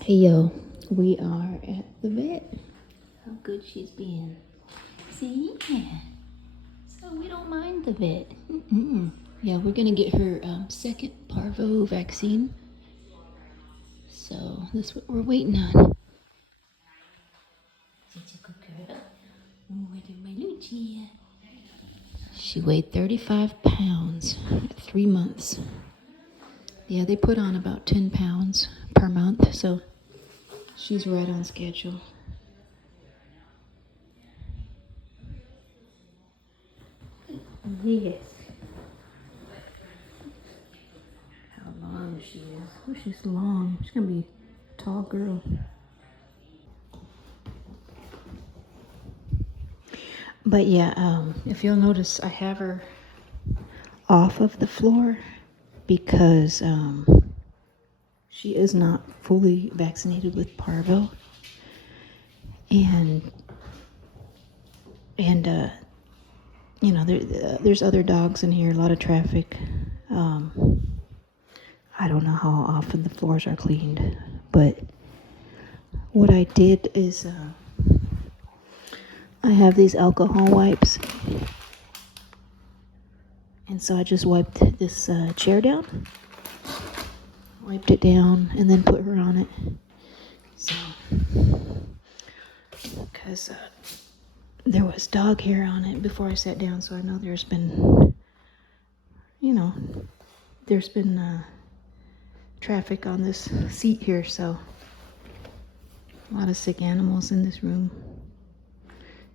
Hey yo, we are at the vet. How good she's been. See? Yeah. So we don't mind the vet. Yeah, we're gonna get her second parvo vaccine. So that's what we're waiting on. Such a good girl. Where did my Lucia? She weighed 35 pounds at 3 months. Yeah, they put on about 10 pounds per month, so she's right on schedule. Yes. How long she is. Oh, she's long. She's gonna be a tall girl. But yeah, if you'll notice, I have her off of the floor because she is not fully vaccinated with parvo, and there's other dogs in here, a lot of traffic. I don't know how often the floors are cleaned, but what I did is I have these alcohol wipes, and so I just wiped this chair down, wiped it down, and then put her on it. So, because there was dog hair on it before I sat down, so I know there's been, there's been traffic on this seat here, so a lot of sick animals in this room.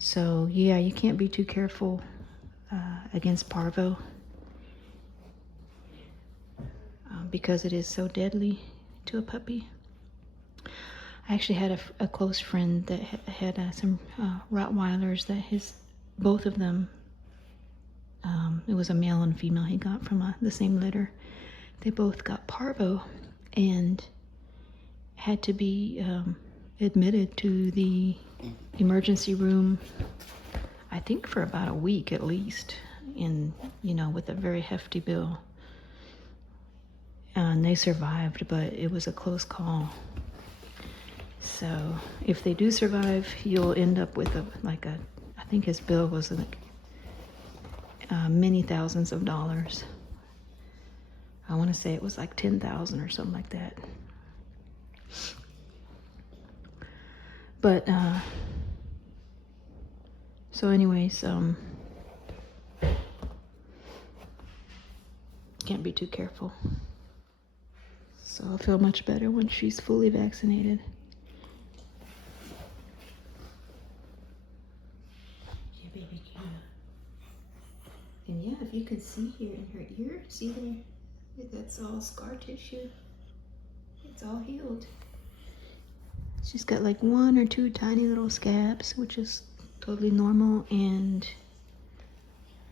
So yeah, you can't be too careful against parvo because it is so deadly to a puppy. I actually had a close friend that had some Rottweilers that both of them, it was a male and female he got from the same litter. They both got parvo and had to be admitted to the emergency room, I think for about a week at least, with a very hefty bill. And they survived, but it was a close call. So if they do survive, you'll end up with I think his bill was like many thousands of dollars. I want to say it was like 10,000 or something like that. But so anyways, can't be too careful. So I'll feel much better when she's fully vaccinated. Yeah, baby girl. And yeah, if you can see here in her ear, see there? That's all scar tissue. It's all healed. She's got like 1 or 2 tiny little scabs, which is totally normal and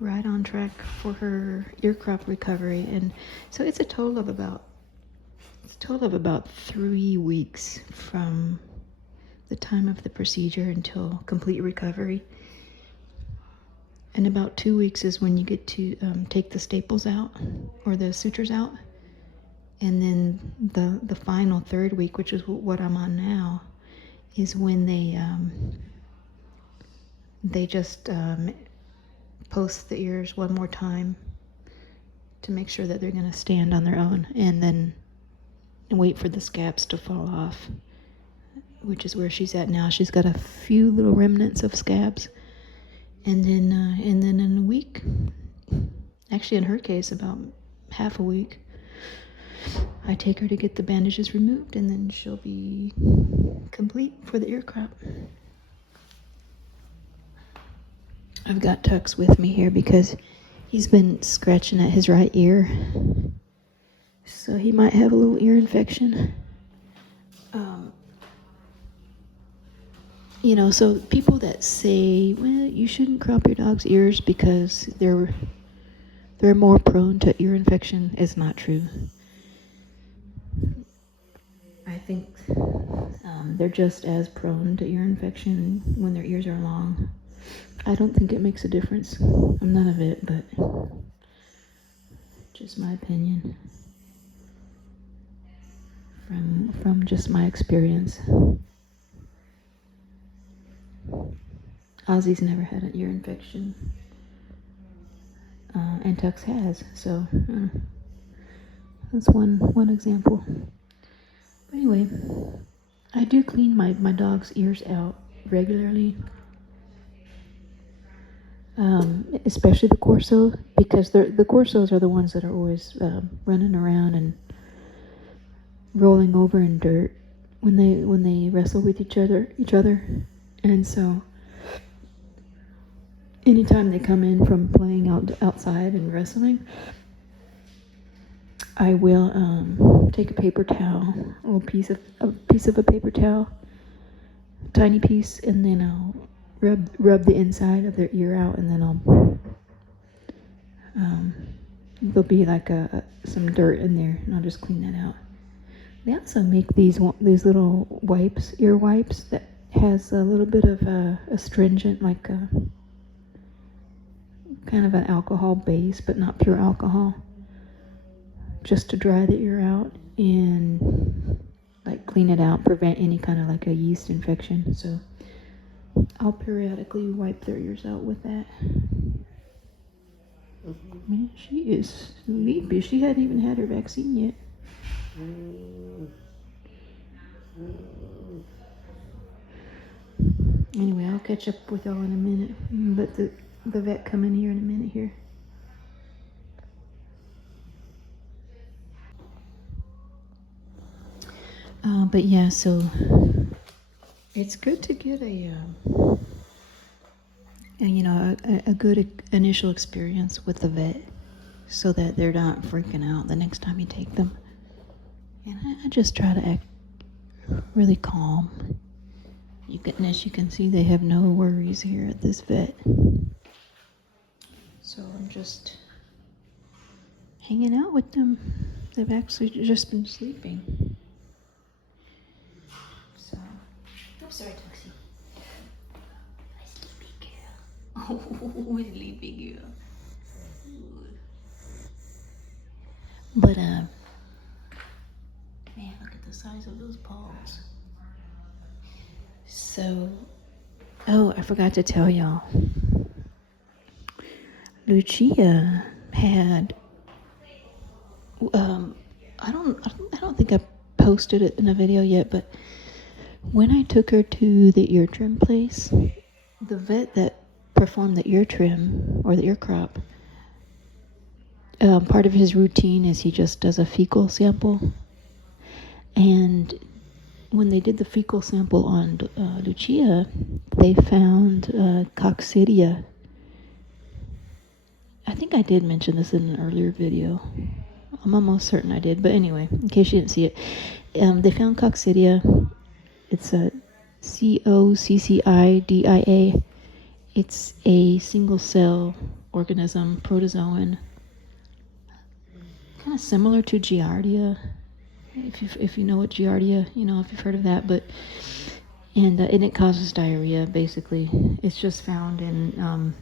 right on track for her ear crop recovery. And so it's a total of about 3 weeks from the time of the procedure until complete recovery. And about 2 weeks is when you get to take the staples out or the sutures out. And then the final 3rd week, which is what I'm on now, is when they just post the ears one more time to make sure that they're going to stand on their own, and then wait for the scabs to fall off, which is where she's at now. She's got a few little remnants of scabs, and then in a week, actually in her case about half a week, I take her to get the bandages removed, and then she'll be complete for the ear crop. I've got Tux with me here because he's been scratching at his right ear, so he might have a little ear infection. So people that say, well, you shouldn't crop your dog's ears because they're more prone to ear infection, is not true. I think they're just as prone to ear infection when their ears are long. I don't think it makes a difference. I'm none of it, but just my opinion from just my experience. Ozzy's never had an ear infection, and Tux has, so that's one example. But anyway, I do clean my dog's ears out regularly, especially the Corso, because the Corsos are the ones that are always running around and rolling over in dirt when they wrestle with each other, and so anytime they come in from playing outside and wrestling, I will take a paper towel, a little piece of a paper towel, tiny piece, and then I'll rub the inside of their ear out, and then I'll there'll be like some dirt in there, and I'll just clean that out. They also make these little wipes, ear wipes, that has a little bit of a astringent, like a kind of an alcohol base, but not pure alcohol, just to dry the ear out and like clean it out, prevent any kind of like a yeast infection. So I'll periodically wipe their ears out with that. Man, she is sleepy. She hadn't even had her vaccine yet. Anyway, I'll catch up with y'all in a minute. But the vet come in here in a minute here. But yeah, so it's good to get a good initial experience with the vet, so that they're not freaking out the next time you take them. And I just try to act really calm. As you can see, they have no worries here at this vet. So I'm just hanging out with them. They've actually just been sleeping. So, I'm sorry, Toxie. Sleepy girl. Oh, sleepy girl. But, man, look at the size of those paws. So, I forgot to tell y'all. Lucia had, I don't think I posted it in a video yet, but when I took her to the ear trim place, the vet that performed the ear trim or the ear crop, part of his routine is he just does a fecal sample. And when they did the fecal sample on Lucia, they found coccidia. I think I did mention this in an earlier video. I'm almost certain I did, but anyway, in case you didn't see it, they found coccidia. It's a coccidia. It's a single cell organism, protozoan, kind of similar to Giardia. If you know what Giardia, if you've heard of that, and it causes diarrhea. Basically, it's just found in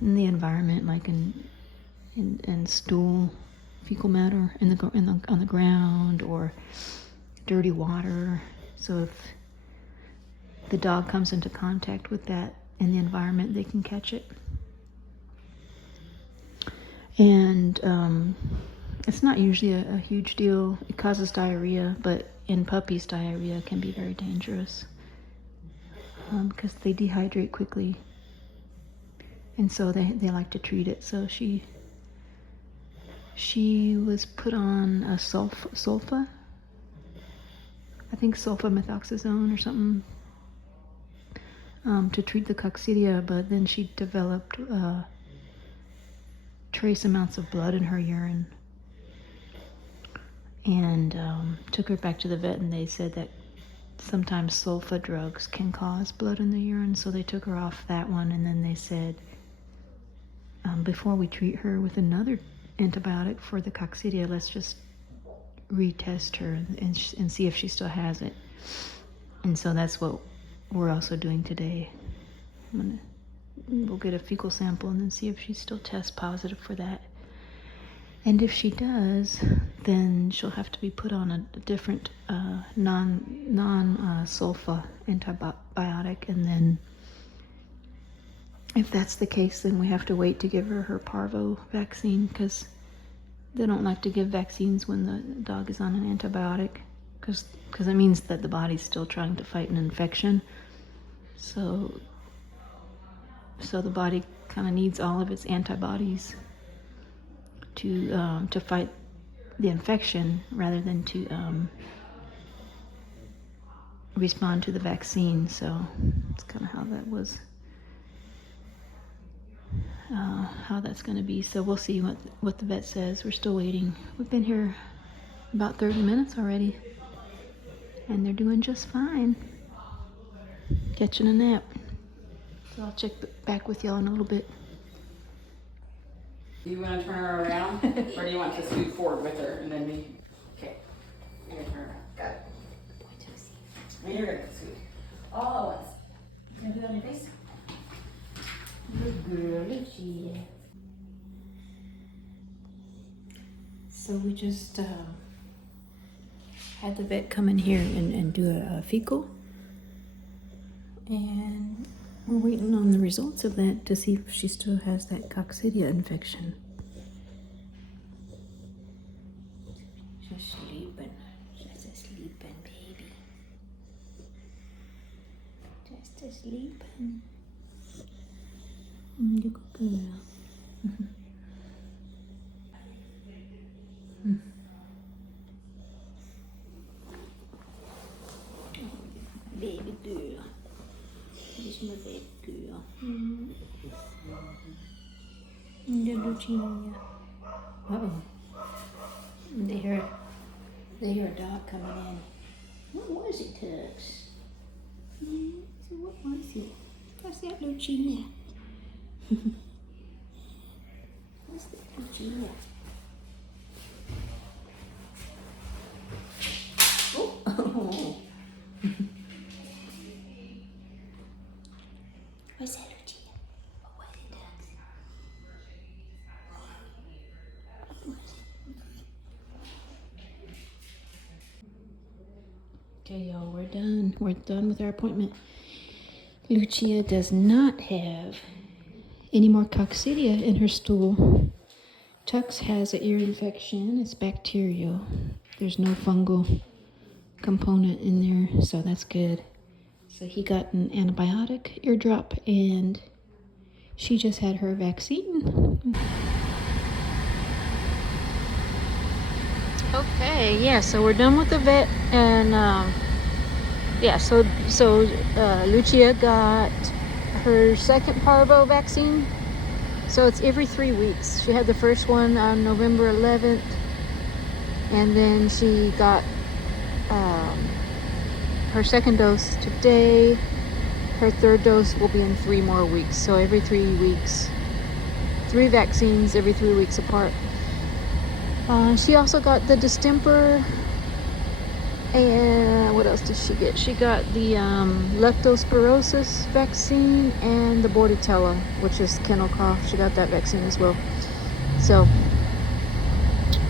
the environment, like in stool, fecal matter on the ground, or dirty water. So if the dog comes into contact with that in the environment, they can catch it. And it's not usually a huge deal. It causes diarrhea, but in puppies, diarrhea can be very dangerous because they dehydrate quickly. And so they like to treat it. So she was put on a sulfa, I think sulfamethoxazone or something, to treat the coccidia, but then she developed trace amounts of blood in her urine. And took her back to the vet, and they said that sometimes sulfa drugs can cause blood in the urine, so they took her off that one. And then they said, before we treat her with another antibiotic for the coccidia, let's just retest her and see if she still has it. And so that's what we're also doing today. We'll get a fecal sample and then see if she still tests positive for that. And if she does, then she'll have to be put on a different non-sulfa antibiotic. And then if that's the case, then we have to wait to give her parvo vaccine, because they don't like to give vaccines when the dog is on an antibiotic, because it means that the body's still trying to fight an infection. So the body kind of needs all of its antibodies to fight the infection rather than to respond to the vaccine. So it's kind of how that was, how that's going to be. So we'll see what the vet says. We're still waiting. We've been here about 30 minutes already, and they're doing just fine, catching a nap. So I'll check back with y'all in a little bit. Do you want to turn her around, or do you want to scoot forward with her and then me? Okay. You're gonna turn her around. Got it. And you're gonna scoot. All at once. Can I do that on your face? Good girl, Lucia. So we just had the vet come in here and do a fecal, and we're waiting on the results of that to see if she still has that coccidia infection. Just sleeping, baby. Just sleeping. You good girl. Baby girl. This is my baby girl. Little Gina. Uh-oh. They hear a dog coming in. What was it, Tux? So what was it? What's that, Lucina? What's that, Lucina? Oh! What's that, Lucina? What was it, Tux? Okay, y'all, we're done. We're done with our appointment. Lucia does not have any more coccidia in her stool. Tux has an ear infection. It's bacterial. There's no fungal component in there, so that's good. So he got an antibiotic eardrop, and she just had her vaccine. Okay, yeah, so we're done with the vet, and so Lucia got her second parvo vaccine. So it's every 3 weeks. She had the first one on November 11th, and then she got her second dose today. Her third dose will be in 3 more weeks. So every 3 weeks, 3 vaccines every 3 weeks apart. She also got the distemper, and what else did she get? She got the leptospirosis vaccine and the bordetella, which is kennel cough. She got that vaccine as well. So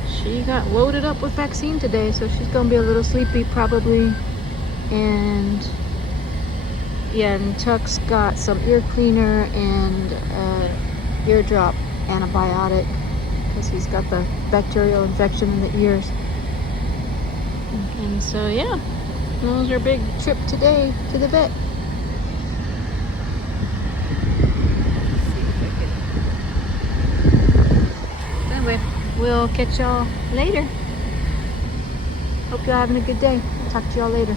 she got loaded up with vaccine today, so she's gonna be a little sleepy probably. And yeah, and Tux got some ear cleaner and eardrop antibiotic, because he's got the bacterial infection in the ears. And so yeah, that was our big trip today to the vet. Anyway, we'll catch y'all later. Hope y'all having a good day. I'll talk to y'all later.